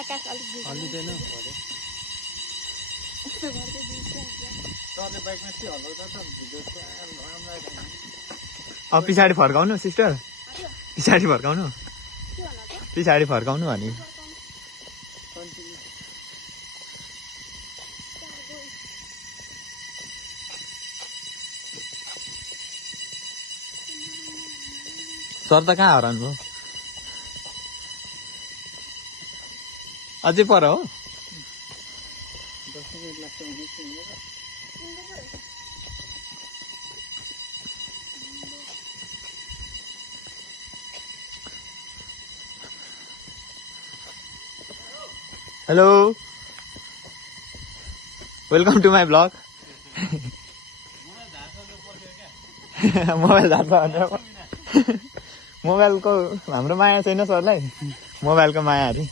आकाश अलिँदैन अब पछाडि फर्काउनु सिस्टर पछाडि फर्काउनु पछाडि फर्काउनु भने सर त कहाँ हराउनु भयो अझै पर हो hello welcome to my blog mobile झार्छ भनेर मोबाइलको हाम्रो माया छैन सरलाई मोबाइलको माया अरे